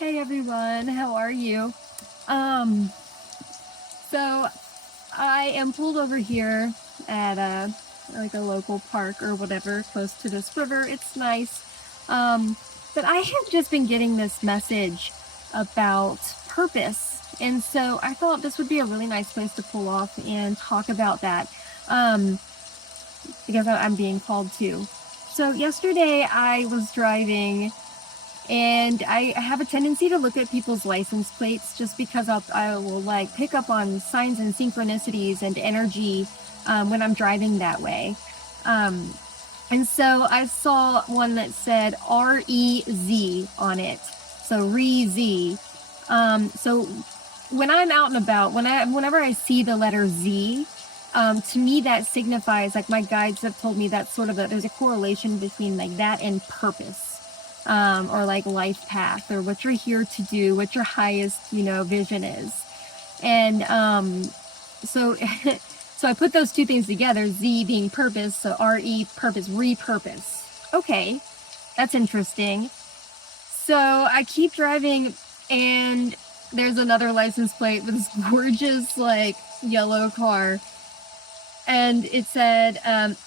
Hey everyone, how are you? Um, so I am pulled over here at a local park or whatever, close to this river. It's nice. But I have just been getting this message about purpose. And so I thought this would be a really nice place to pull off and talk about that. Um, because I'm being called to. So yesterday I was driving and I have a tendency to look at people's license plates just because I will like pick up on signs and synchronicities and energy when I'm driving that way. Um, and so I saw one that said REZ on it. So REZ. So when I'm out and about, whenever I see the letter Z, to me that signifies, like my guides have told me, that's sort of there's a correlation between like that and purpose. Or like life path, or what you're here to do, what your highest, vision is. And so so I put those two things together, Z being purpose, so RE purpose, repurpose. Okay, that's interesting. So I keep driving and there's another license plate with this gorgeous like yellow car, and it said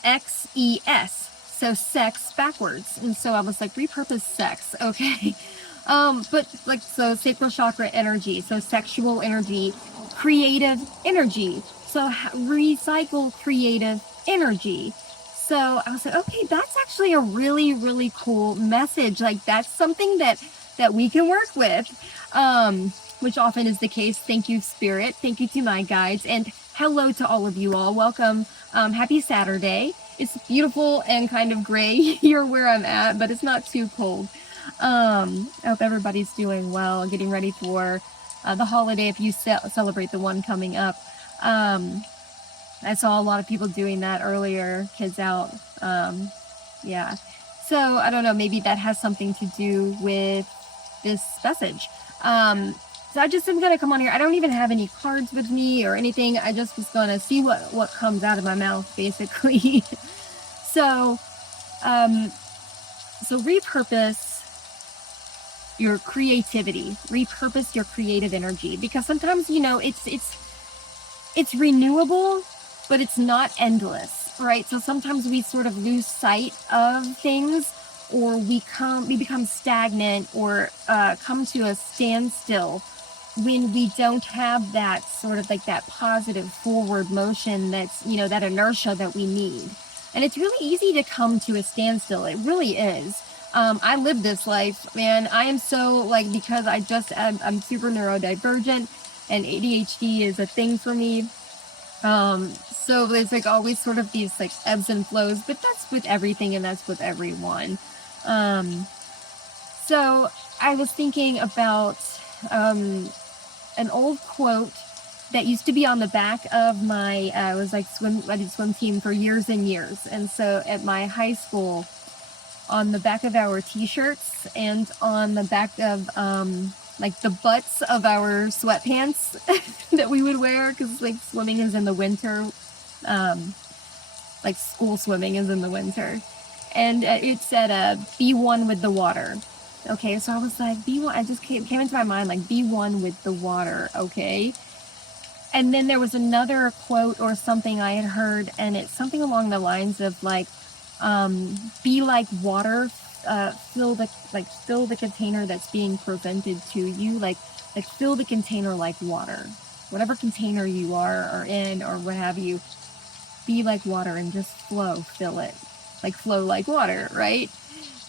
XES, so sex backwards. And so I was like, repurpose sex, okay. But like, so sacral chakra energy, so sexual energy, creative energy, so recycle creative energy. So I was like, okay, that's actually a really, really cool message. Like that's something that we can work with, which often is the case. Thank you, Spirit. Thank you to my guides, and hello to all of you all. Welcome. Happy Saturday. It's beautiful and kind of gray here where I'm at, but it's not too cold. I hope everybody's doing well, getting ready for the holiday if you celebrate the one coming up. I saw a lot of people doing that earlier, kids out. Yeah. So I don't know, maybe that has something to do with this message. So I just am gonna come on here. I don't even have any cards with me or anything. I just was gonna see what comes out of my mouth, basically. So, so repurpose your creativity, repurpose your creative energy, because sometimes, it's renewable, but it's not endless, right? So sometimes we sort of lose sight of things, or we become stagnant, or come to a standstill when we don't have that sort of like that positive forward motion, that's, that inertia that we need. And it's really easy to come to a standstill. It really is. I live this life, man. I am so like, because I'm super neurodivergent, and ADHD is a thing for me. So there's like always sort of these like ebbs and flows, but that's with everything and that's with everyone. So I was thinking about an old quote that used to be on the back of my, I did swim team for years and years. And so at my high school, on the back of our t-shirts and on the back of, like the butts of our sweatpants that we would wear, because like swimming is in the winter, like school swimming is in the winter. And it said, be one with the water. Okay, so I was like, be one, I just came into my mind, like, be one with the water, okay? And then there was another quote or something I had heard, and it's something along the lines of like, be like water, fill the container that's being presented to you, like fill the container like water. Whatever container you are or in or what have you, be like water and just fill it. Like flow like water, right?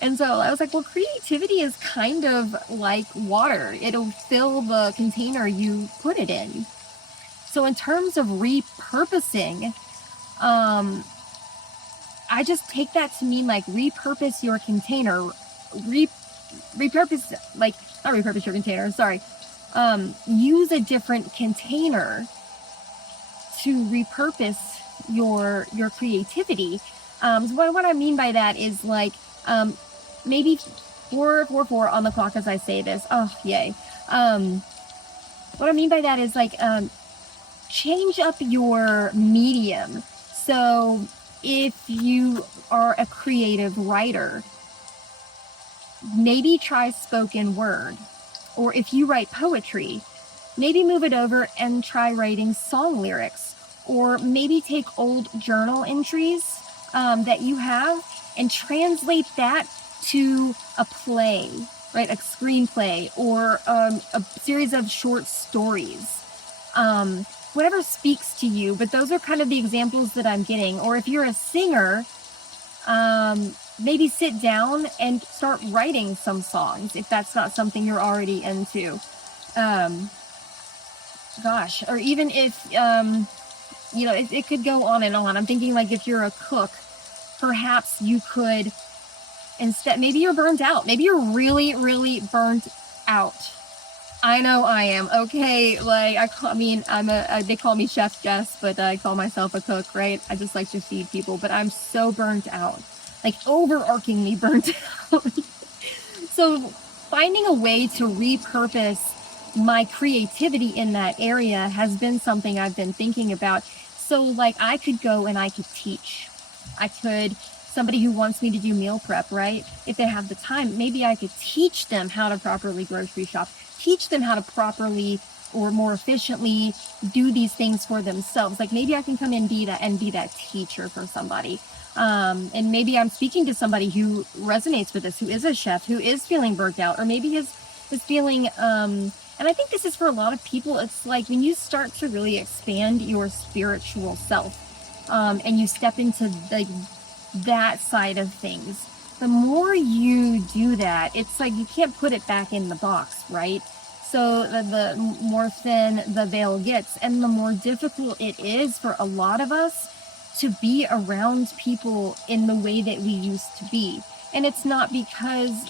And so I was like, well, creativity is kind of like water. It'll fill the container you put it in. So in terms of repurposing, I just take that to mean like repurpose your container, repurpose, like not repurpose your container, sorry. Use a different container to repurpose your creativity. So what I mean by that is like, maybe 4:44 on the clock as I say this. Oh, yay. What I mean by that is like, change up your medium. So if you are a creative writer, maybe try spoken word. Or if you write poetry, maybe move it over and try writing song lyrics. Or maybe take old journal entries that you have and translate that to a play, right? A screenplay or a series of short stories. Whatever speaks to you, but those are kind of the examples that I'm getting. Or if you're a singer, maybe sit down and start writing some songs if that's not something you're already into. Or even if, it could go on and on. I'm thinking like if you're a cook, perhaps you could instead, maybe you're burnt out. Maybe you're really, really burnt out. I know I am. Okay, like they call me Chef Jess, but I call myself a cook, right? I just like to feed people, but I'm so burnt out, like overarchingly burnt out. So finding a way to repurpose my creativity in that area has been something I've been thinking about. So like I could go and I could teach. Somebody who wants me to do meal prep, right? If they have the time, maybe I could teach them how to properly grocery shop, teach them how to properly or more efficiently do these things for themselves. Like maybe I can come in and be that teacher for somebody. And maybe I'm speaking to somebody who resonates with this, who is a chef, who is feeling burnt out, or maybe is feeling, and I think this is for a lot of people. It's like when you start to really expand your spiritual self, and you step into that side of things, the more you do that, it's like you can't put it back in the box, right? So the more thin the veil gets, and the more difficult it is for a lot of us to be around people in the way that we used to be. And it's not because,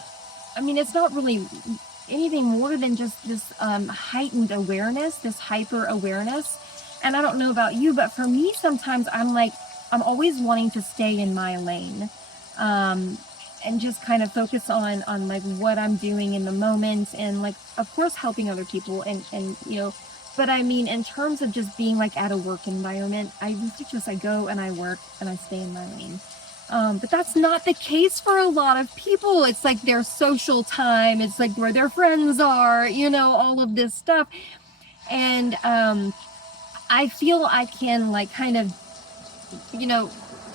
it's not really anything more than just this heightened awareness, this hyper awareness. And I don't know about you, but for me, sometimes I'm always wanting to stay in my lane, and just kind of focus on like what I'm doing in the moment, and like, of course, helping other people and but in terms of just being like at a work environment, I go and I work and I stay in my lane. But that's not the case for a lot of people. It's like their social time. It's like where their friends are, all of this stuff. And, I feel I can like kind of,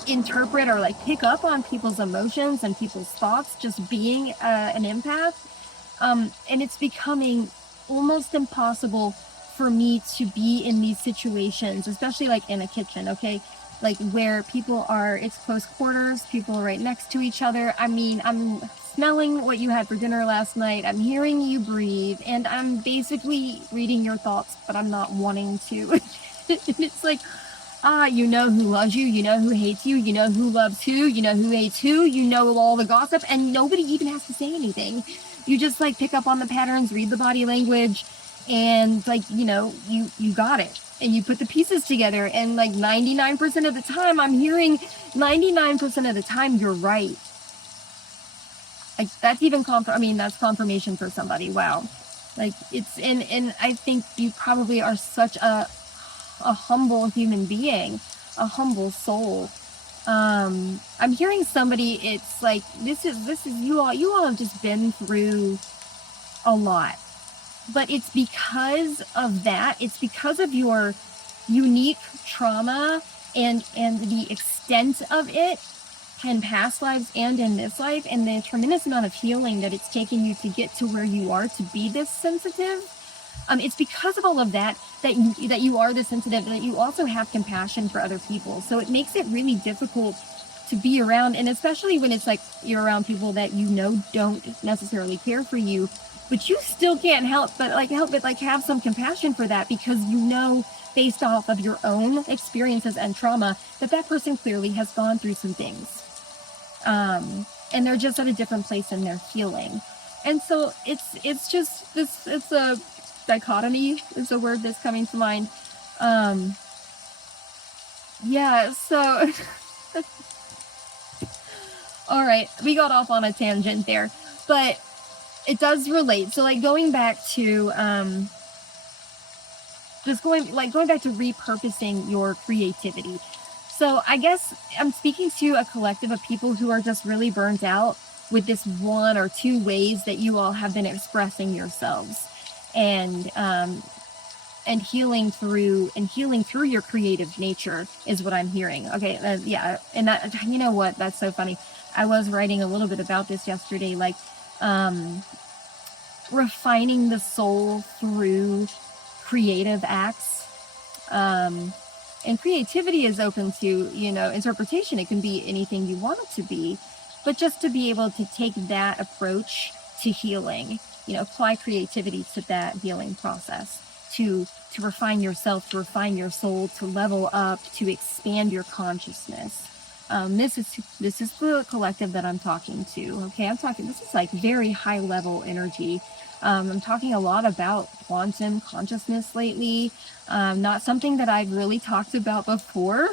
interpret or like pick up on people's emotions and people's thoughts just being an empath. And it's becoming almost impossible for me to be in these situations, especially like in a kitchen, okay? Like where it's close quarters, people are right next to each other. I'm smelling what you had for dinner last night. I'm hearing you breathe, and I'm basically reading your thoughts, but I'm not wanting to. And it's like, you know who loves you, you know who hates you, you know who loves who, you know who hates who, you know all the gossip, and nobody even has to say anything. You just like pick up on the patterns, read the body language, and like, you got it. And you put the pieces together, and like 99% of the time I'm hearing 99% of the time you're right. Like that's even that's confirmation for somebody. Wow. Like it's and I think you probably are such a humble human being, a humble soul. I'm hearing somebody, it's like this is you all have just been through a lot. But it's because of that, it's because of your unique trauma and the extent of it in past lives and in this life, and the tremendous amount of healing that it's taken you to get to where you are to be this sensitive. It's because of all of that you are this sensitive, that you also have compassion for other people. So it makes it really difficult to be around, and especially when it's like you're around people that don't necessarily care for you, but you still can't help but have some compassion for that, because based off of your own experiences and trauma that person clearly has gone through some things, and they're just at a different place in their healing. And so it's just this, it's a dichotomy is a word that's coming to mind. So all right, we got off on a tangent there, but it does relate. So like going back to going back to repurposing your creativity. So I guess I'm speaking to a collective of people who are just really burnt out, with this one or two ways that you all have been expressing yourselves, and healing through your creative nature is what I'm hearing. Okay, yeah, and that, you know what? That's so funny. I was writing a little bit about this yesterday, like refining the soul through creative acts. And creativity is open to, you know, interpretation. It can be anything you want it to be, but just to be able to take that approach to healing, you know, apply creativity to that healing process, to refine yourself, to refine your soul, to level up, to expand your consciousness. This is the collective that I'm talking to. Okay, this is like very high level energy. I'm talking a lot about quantum consciousness lately. Not something that I've really talked about before,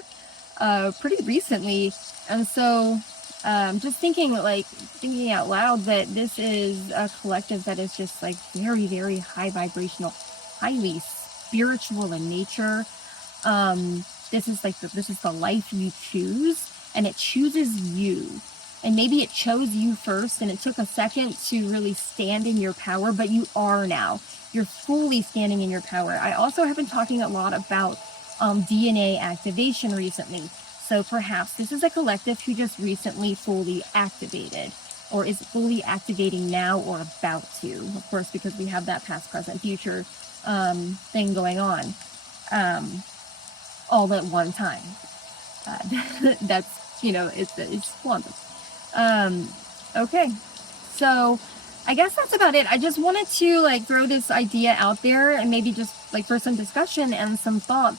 pretty recently. And so just thinking out loud that this is a collective that is just like very, very high vibrational, highly spiritual in nature. This is the life you choose, and it chooses you. And maybe it chose you first and it took a second to really stand in your power, but you are now. You're fully standing in your power. I also have been talking a lot about DNA activation recently. So perhaps this is a collective who just recently fully activated, or is fully activating now or about to. Of course, because we have that past, present, future thing going on all at one time. That's, you know, it's quantum. Okay, so I guess that's about it. I just wanted to like throw this idea out there, and maybe just like for some discussion and some thought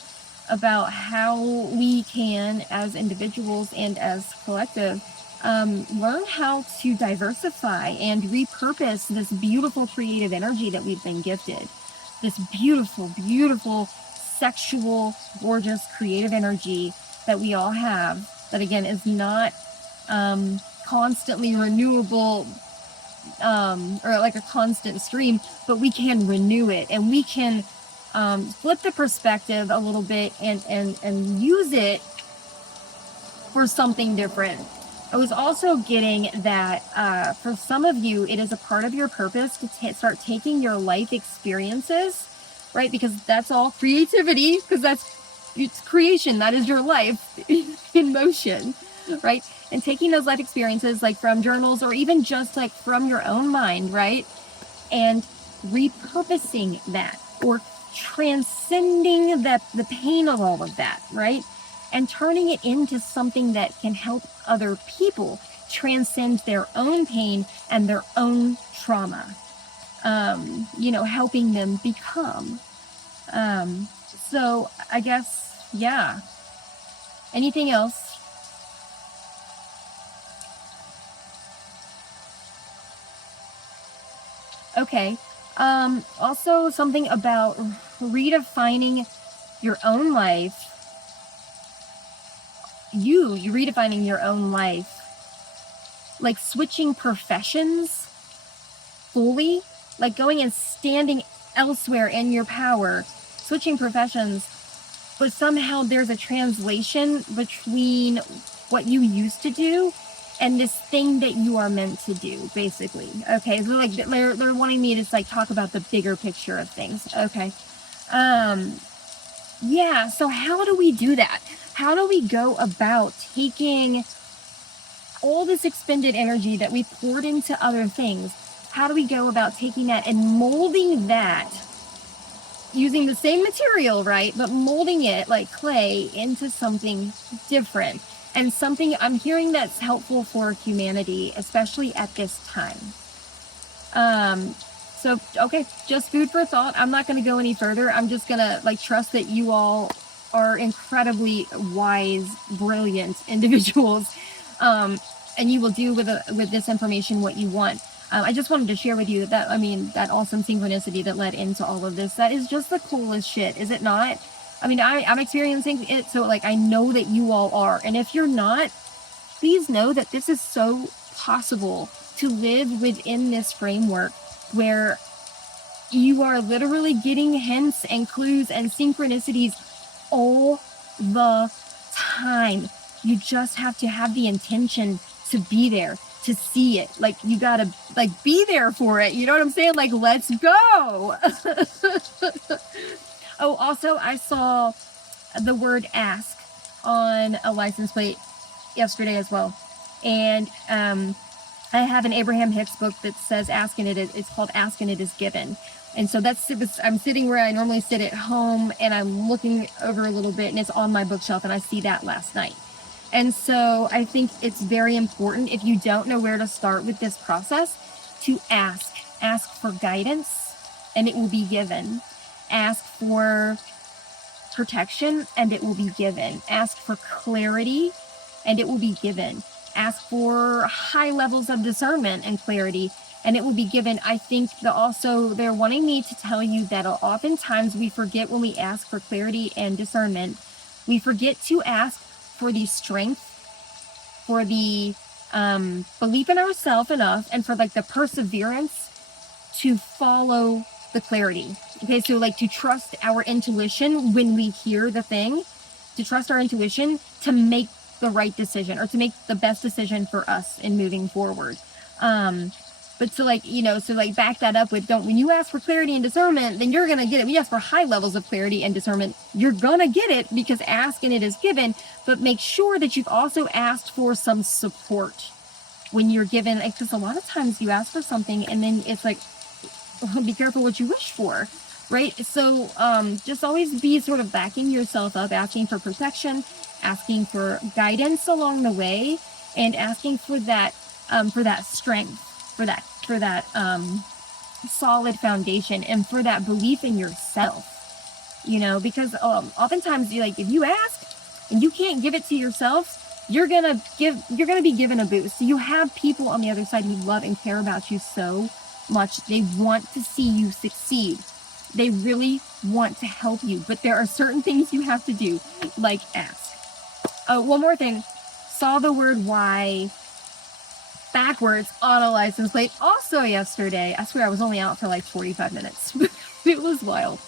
about how we can, as individuals and as collective, learn how to diversify and repurpose this beautiful creative energy that we've been gifted. This beautiful, beautiful, sexual, gorgeous, creative energy that we all have, that again is not constantly renewable, or like a constant stream, but we can renew it, and we can flip the perspective a little bit and use it for something different. I was also getting that for some of you, it is a part of your purpose to start taking your life experiences, right? Because that's all creativity, because it's creation. That is your life in motion, right? And taking those life experiences, like from journals or even just like from your own mind, right? And repurposing that, or transcending the pain of all of that, right? And turning it into something that can help other people transcend their own pain and their own trauma. You know, helping them become. So I guess, yeah. Anything else? Okay. Also something about redefining your own life. You redefining your own life. Like switching professions fully. Like going and standing elsewhere in your power. Switching professions. But somehow there's a translation between what you used to do and this thing that you are meant to do, basically. Okay, so like they're wanting me to like talk about the bigger picture of things. Okay. Yeah, so how do we do that? How do we go about taking all this expended energy that we poured into other things? How do we go about taking that and molding that, using the same material, right? But molding it like clay into something different, and something I'm hearing that's helpful for humanity, especially at this time. So, okay, just food for thought. I'm not going to go any further. I'm just going to like trust that you all are incredibly wise, brilliant individuals. And you will do with this information what you want. I just wanted to share with you that awesome synchronicity that led into all of this. That is just the coolest shit, is it not? I mean, I'm experiencing it, so like I know that you all are. And if you're not, please know that this is so possible to live within this framework where you are literally getting hints and clues and synchronicities all the time. You just have to have the intention to be there, to see it. Like, you gotta, like, be there for it. You know what I'm saying? Like, let's go. Oh, also, I saw the word ask on a license plate yesterday as well. And I have an Abraham Hicks book that says ask and it's called Ask and It Is Given. And so I'm sitting where I normally sit at home, and I'm looking over a little bit, and it's on my bookshelf, and I see that last night. And so I think it's very important, if you don't know where to start with this process, to ask for guidance, and it will be given. Ask for protection, and it will be given. Ask for clarity, and it will be given. Ask for high levels of discernment and clarity, and it will be given. I think they're wanting me to tell you that oftentimes we forget, when we ask for clarity and discernment, we forget to ask for the strength, for the belief in ourselves enough, and for like the perseverance to follow the clarity. Okay, so like to trust our intuition when we hear the thing, to trust our intuition to make the right decision, or to make the best decision for us in moving forward. But to like, so like back that up with, when you ask for clarity and discernment, then you're going to get it. When you ask for high levels of clarity and discernment, you're going to get it, because ask and it is given. But make sure that you've also asked for some support when you're given, because a lot of times you ask for something and then it's like, be careful what you wish for, right? So just always be sort of backing yourself up, asking for protection, asking for guidance along the way, and asking for that strength, for that solid foundation, and for that belief in yourself. Because oftentimes if you ask and you can't give it to yourself, you're gonna be given a boost. So you have people on the other side who love and care about you so much. They want to see you succeed. They really want to help you, but there are certain things you have to do, like ask. One more thing. Saw the word why backwards on a license plate also yesterday. I swear I was only out for like 45 minutes. It was wild.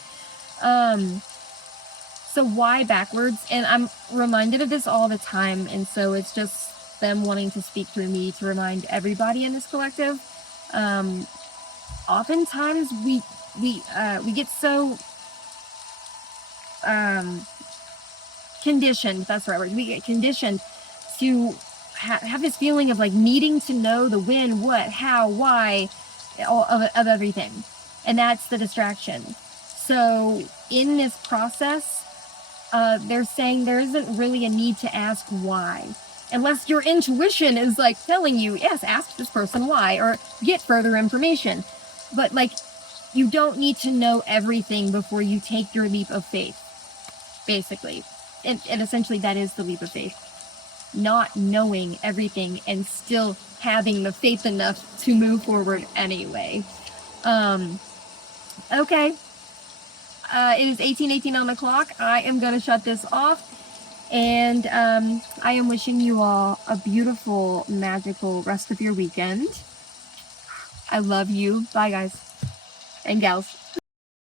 So why backwards? And I'm reminded of this all the time. And so it's just them wanting to speak through me to remind everybody in this collective. Oftentimes we get so conditioned, that's the right word, we get conditioned to have this feeling of like needing to know the when, what, how, why, of everything. And that's the distraction. So in this process, they're saying there isn't really a need to ask why. Unless your intuition is like telling you, yes, ask this person why, or get further information. But like, you don't need to know everything before you take your leap of faith, basically. And essentially that is the leap of faith. Not knowing everything and still having the faith enough to move forward anyway. Okay. It is 18:18 on the clock. I am going to shut this off. And I am wishing you all a beautiful, magical rest of your weekend. I love you. Bye, guys and gals.